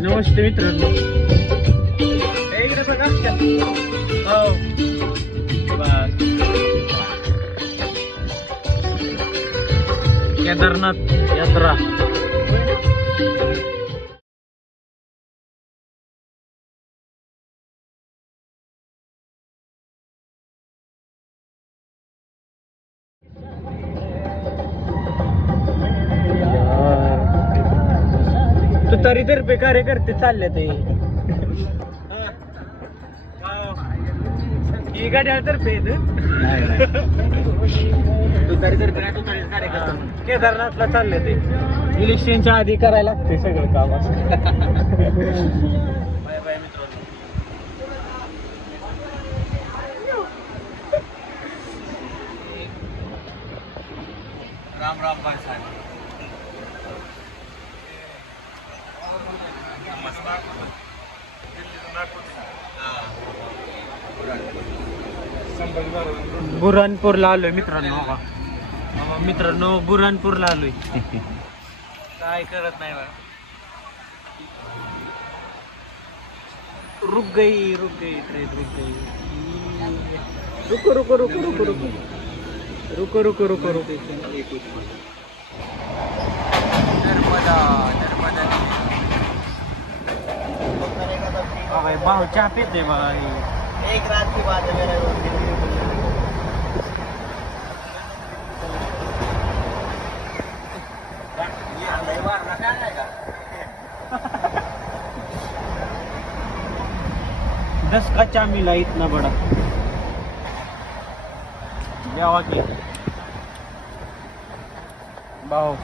नमस्ते मित्रांनो. केदारनाथ यात्रा. तरी तर्फे कार्यकर्ते चालले ते. ही. गाड्या तर्फे केदारनाथला चालले ते. इलेक्शनच्या आधी करायला लागते सगळं काम असं. बाय बाय मित्रांनो. राम राम बाय साहेब. बुरानपूरला आलोय मित्रांनो. बघा मित्रांनो बुरानपूरला आलोय. काय करत नाही बघा रुक गई रुक गई ट्रेन रुक गई रुको रुको रुको रुको रुको. रुको रुको रुको रुको. नर्मदा नर्मदा. भाई भाऊ चहा पिते ही. एक रात की बात है मेरा दस का। चा मिला इतना बड़ा। लियावा की भाऊ